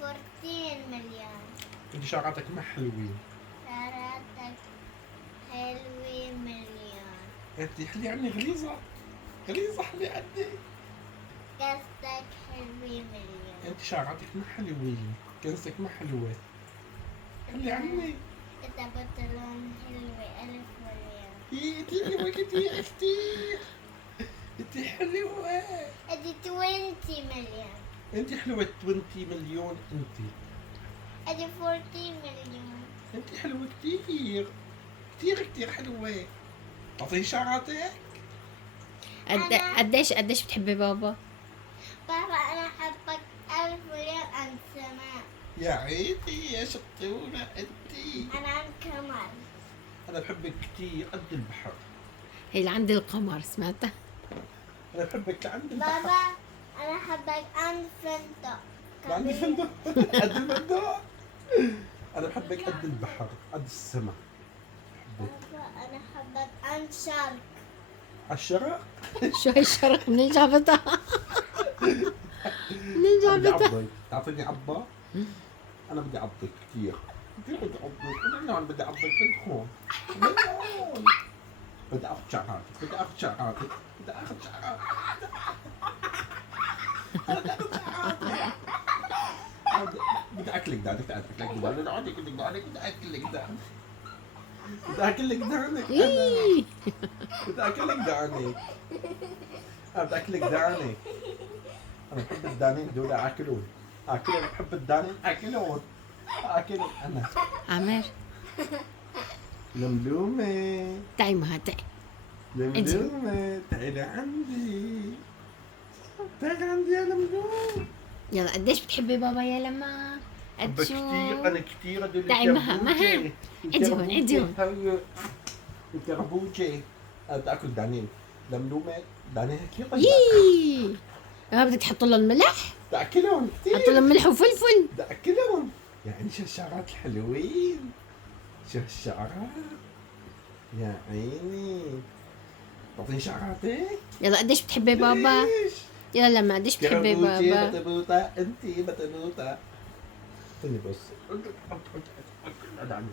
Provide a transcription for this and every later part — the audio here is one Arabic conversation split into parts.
14 مليون. انت شعراتك ما حلوين. شعراتك حلوة مليون. انت حلي عني غليظة. غليظة حلي عني. قصدك حلوة مليون. انت شعراتك ما حلوين. كنسك ما حلوة. حلي عني. انت بنطلون حلوة 1000 مليون. انت حلوة كتير كتير. انت حلوة. ادي 20 مليون. انت حلوة 20 مليون انت. ادي 14 مليون. انت حلوة كتير. كتير كتير حلوة. تعطيني شعراتك. قديش بتحبي بابا؟ بابا انا احبك 1000 مليون عن السماء. يا عيني يا شطورة انتي. انا عن قمر. انا بحبك كتير قد البحر. هي اللي عند القمر سمعتها؟ انا بحبك لعند البحر. بابا انا احبك عن فندق. لعند الفندق. قد الفندق. انا بحبك قد البحر قد السماء. بابا انا احبك عن شارك. عالشرق. شو هي الشرق منين جابتها؟ منين بدي جابتها؟ عضك. تعطيني عضة. انا بدي عضك كتير. كتير بدي عضك. من هون بدي عضك من هون. من هون. بدي اخذ شعراتك. بدي اخذ شعراتك. بدي اخذ شعراتك. بدي اخذ شعراتك. بدي اكلك دانك. بدي اكلك دانك. بدي اكلك دانك. بدي اكلك دانك. بدي اكلك دانك. إيه. بدي اكلك دانك. انا بدي اكلك دانك. انا بحب الدانين دول اكلهم. بحب الدانين اكلهم. اكلهم انا. عامر لملومة. تعي ما تعي. لملومة تعالي عندي. تعالي عندي يا لملوم. يلا قديش بتحبي بابا يا لما؟ قد بحبك شو؟ كتير. انا كتير هدول تعي مها الكربوجة. عدي هون عدي هون. الكربوجة. انا بدي اكل دانين. لملومة دانين هيك طيب. يي ما بدك تحط له الملح؟ بدي اكلهم حط له كتير. ملح وفلفل. بدي اكلهم. يعني شو هالشعرات الحلوين. شو هالشعرات. يا عيني. تعطيني شعراتك. يلا قديش بتحبي بابا؟ ليش؟ يلا لما قديش بتحبي كربوجة بابا؟ بطبوطة انتي بطبوطة. استني بس. اكل دعني.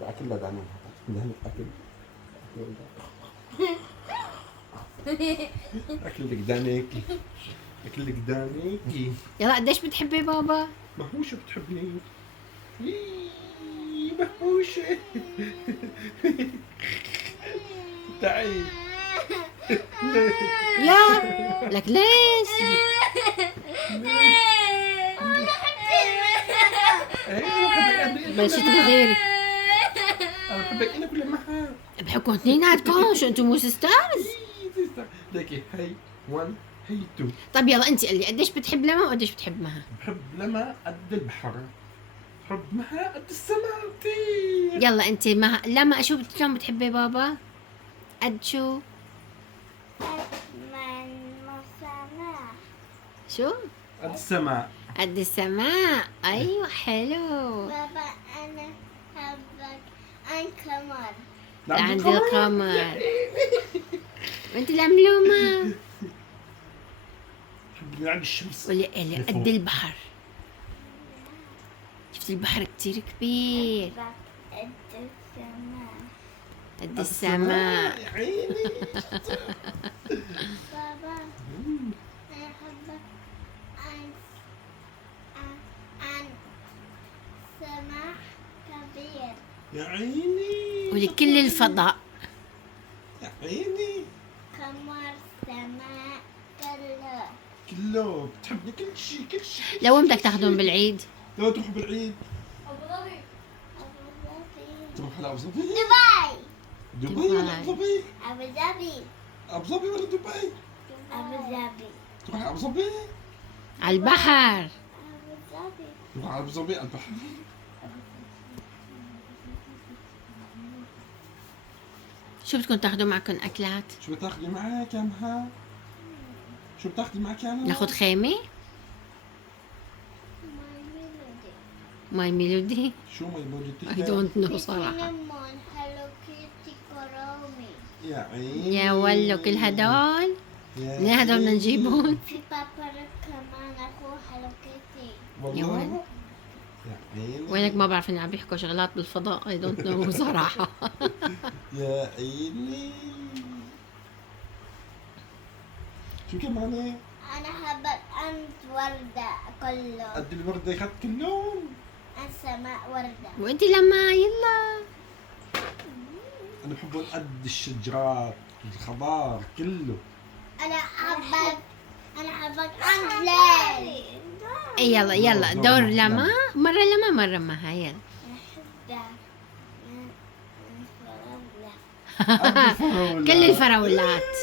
اكل دعني. اكل. اكل لك دانيكي. اكل لك دانيكي. يلا قديش بتحبي بابا؟ مهوشة بتحبني. إيه، مهوشة. تعي. لا لك ليش؟ بلشت بغيرك. انا بحبك انا كل معها. بحبكم اثنيناتكم شو انتم مو سيسترز؟ لكي هي 1 هي 2. طيب يلا انت قلي قديش بتحب لما وقديش بتحب مها؟ بحب لما قد البحر. بحب مها قد السماء كتير. يلا انت مها لما شو شلون بتحبي بابا؟ قد شو؟ من مسامح. شو؟ قد السماء. قد السماء. ايوه حلو. بابا أنا أحبك عن قمر. عند القمر. وانت العملومة. بحب عند الشمس. قولي قد البحر. شفت البحر كتير كبير. أحبك قد السماء. قد السماء. يا عيني. بابا أنا أحبك عن سماء كبير. يا عيني. قولي كل الفضاء. يا عيني. قمر سماء كله. كله بتحبني كل شيء كل شيء. لو وين بدك تاخذون بالعيد؟ لو تروح بالعيد. أبو ظبي. تروح على ابو ظبي. دبي. دبي ولا ابو ظبي؟ أبو ظبي. ابو ظبي ولا دبي؟ أبو ظبي. تروح على ابو ظبي. على البحر. أبو ظبي. تروح على ابو ظبي على البحر. شو بدكم تاخذوا معكم اكلات؟ شو بتاخذي معك يا مها؟ شو بتاخذي معك يا مها؟ ناخذ خيمة؟ ماي ميلودي؟ شو ما يبغى I don't know صراحة. سينامون هالو كيتي كرومي. يا عيني. يا ولو كل هدول؟ يا من هدول بدنا عيني. نجيبهم؟ في بابا كمان أخو هالو كيتي. والله. يا وين؟ يا عيني. وينك ما بعرف اني عم بيحكوا شغلات بالفضاء. I don't know صراحة. يا عيني. شو كمان؟ أنا حبك أنت وردة كله. قد الوردة أخذت كلهم. السماء وردة. وانت لما يلا. أنا بحبهم قد الشجرات الخضار كله. أنا حبك أنت ليل. إيه يلا يلا دور دور لما. لما. مرة لما مرة ما يلا. أنا حبك قد الفراولة. كل الفراولات.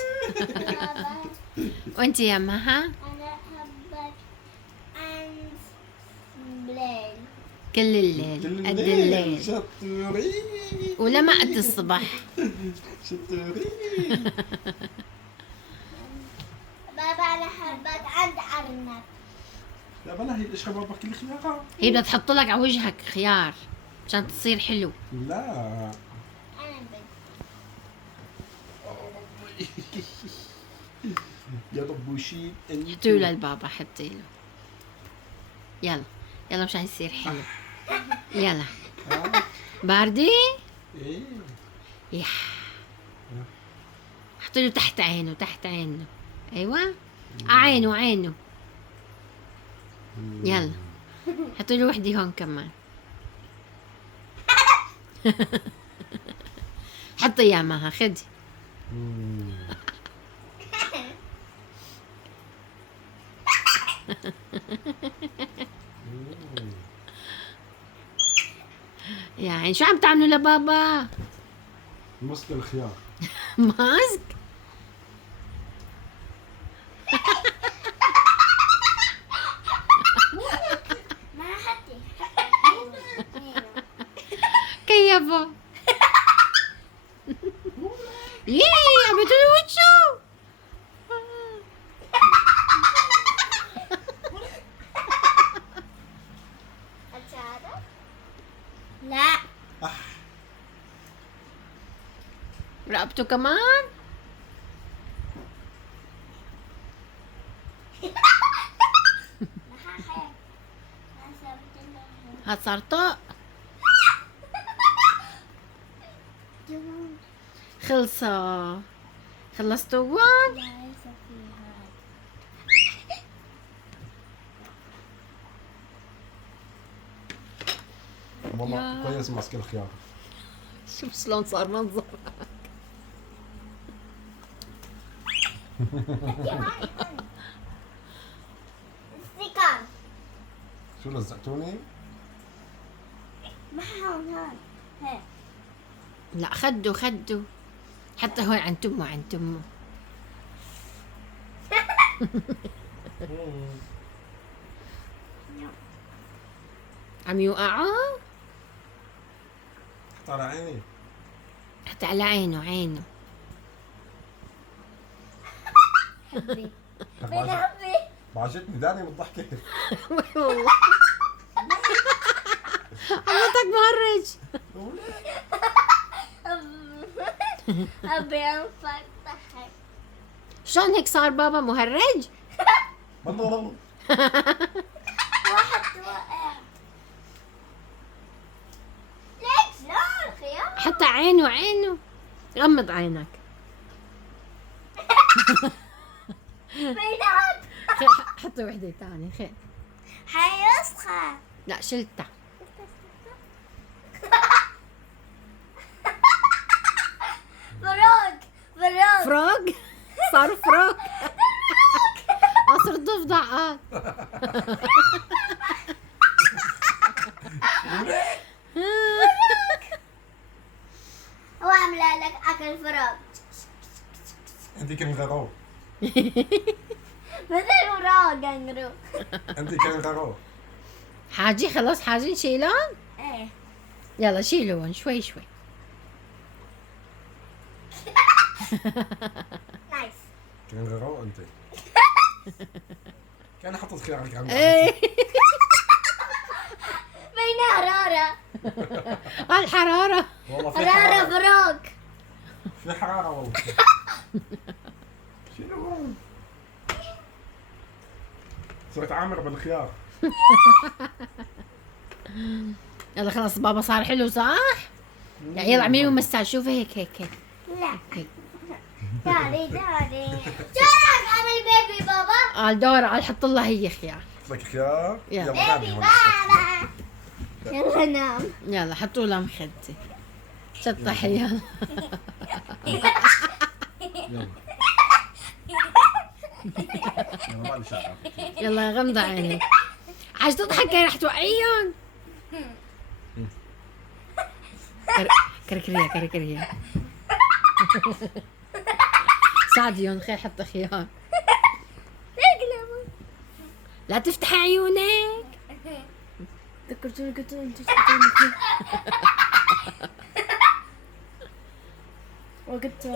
وانت يا مها أنا حبك أنت ليل. كل الليل قد الليل. شطورين. ولما قد الصبح. شطورين. بابا أنا حبك أنت أرنب. لا بلا هي ايش خبر كل خيارات. هي بدها تحط لك على وجهك خيار عشان تصير حلو. لا. أنا بدي. يا ضبوشين حطي له للبابا حطي له. يلا يلا مشان يصير حلو. يلا باردة. ايه. يح حطي له تحت عينه تحت عينه. ايوه عينه عينه. يلا حطي له وحده هون كمان. حطي يا مها خدي. يا عين شو عم تعملوا لبابا؟ مسك الخيار. ماسك. ما حطي. كيفه. ليه عم بتقولي وشو؟ أتعرف؟ لا. رقبته كمان. هاد صار طق. خلصة. خلصتوا وان. ماما يا. كويس ماسك الخيار. شوف شلون صار منظر. استيكر. شو لزقتوني؟ ما هون هيك. لا خدوا خدوا. حتى هون عند تمه عند تمه. عم يوقعوا. حط على عيني. حتى على عينه عينه. حبي. حبي. بعجتني داني بالضحكة. والله عمتك مهرج. أبي أنفتح. شلون هيك صار بابا مهرج؟ والله واحد وقع. ليش شلون خيار؟ حتى عينه عينه. غمض عينك. بينات. حطي وحدة تانية خير. حيسخن. لا شلتها. فروق. فروق. صار فروق. صرت ضفدع. هو عامله لك أكل فروق. انت كنغرو. مثل فروق كنغرو. انت كنغرو. حاجي خلص حاجي نشيلهم. ايه. يلا شيلوهم شوي شوي. نايس. كنغرو انت. كان حطت خيارك عندي. ايه. بين حرارة. الحرارة. والله في حرارة حرارة. فروق. في حرارة والله. شنو؟ صرت عامر بالخيار. يلا خلاص بابا صار حلو صح؟ يعني يلا اعملي مساج شوفي هيك لا هيك. داري شلون اعمل بيبي بابا؟ دورة على حط لها هي خيار. لك خيار. يلا. نامي بيبي هون. بابا يلا نام. يلا حطوا لها مخدة. شطحي يلا. يلا. يلا ما لي شغله. يلا غمضة عينك. عايز تضحكي رح توقعيهم. كركرية. ساعديهم خير حط خيار. لا تفتحي عيونك. ذكرتوني قلت انت وقت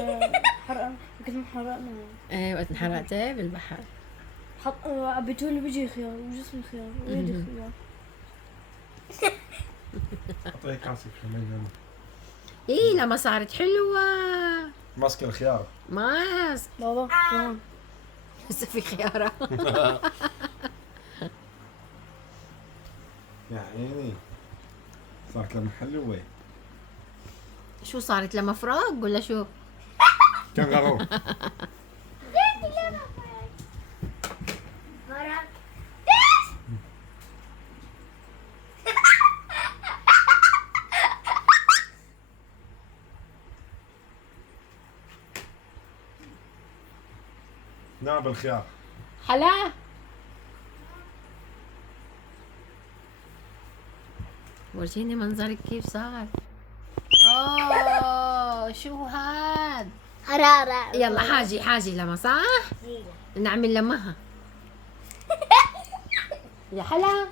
حرقنا وقت ما حرقنا ايه وقت انحرقتي بالبحر. عبيتولي بيجي خيار وجسمي خيار ويدي خيار. اعطيه كاسك كمان. ايه لما صارت حلوة. ماسك الخيار. ماسك بابا كمان لسه في خيارة. يا عيني صارت لما حلوة. شو صارت لما فراق ولا شو؟ كان غرور. مرق. نعم بالخيار. حلا ورجيني منظرك كيف صار. اوه شو هاد؟ حرارة. يلا حاجي لما صح؟ نعمل لمها. يا حلا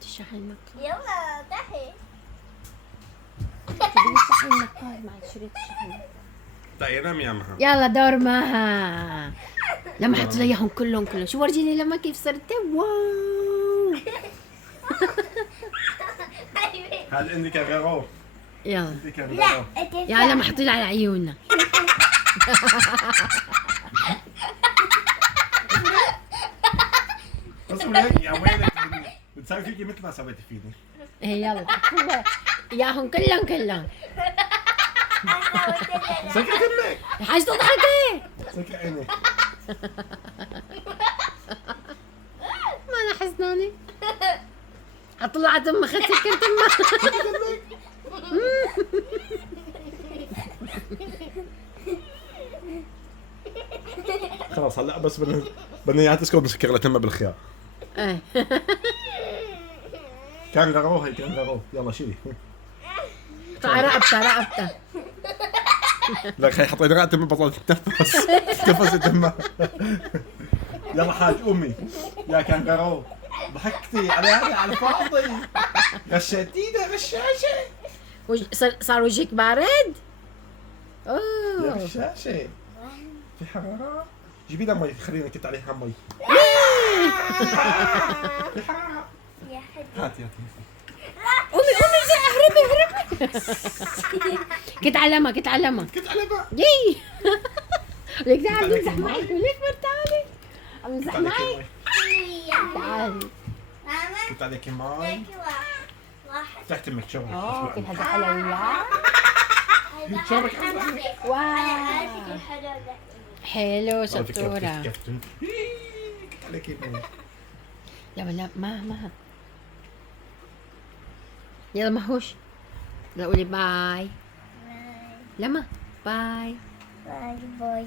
تشحن المكان. يلا تحت. تشحن المكان مع شريط الشحن. طيب نام يا مها. يلا دور مها. لما حط لي اياهم كلهم شو ورجيني لما كيف صرت واو. هل عندك غرور؟ يلا عندك غرور. لا يا لما حطي لي على عيوننا. بس هيك يا ويلك بتسوي فيكي مثل ما سويتي فيني. ايه يلا حطوا لي اياهم كلهم. سكت امك. عايز تضحكي؟ سكت عينك. ما انا حزنانه. اطلع دم اخذت سكرت امك. خلاص هلا بس بدنا اياها تسكت مسكر لتمها بالخيار. ايه كان غرور هي كان غرور. يلا شيلي. طلع رقبته. لك هي حطيت رقبتي من بطلت تتنفس. تنفست تمها. يلا حاج امي يا كان غرور. ضحكتي على الفاضي. غشيتينا غشاشه. صار وجهك بارد؟ يا اوه غشاشه. في حراره. جيبي لنا مي خلينا كنت عليها مي. في حراره. يا حبيبي. هاتي قومي اهربي. كنت علمها كنت على بقى. يي. ليك تعال عليك نمزح المي. معك وليك مرتاحة. عم نمزح معك. تعالي. ماما كنت عليك مي. هيك واحد. تحت امك شغل. كل هذا حلويات. شربك واو حلو شطورة. كنت عليك مي. لا ما يلا مهوش. لا قولي باي. لما باي. باي باي.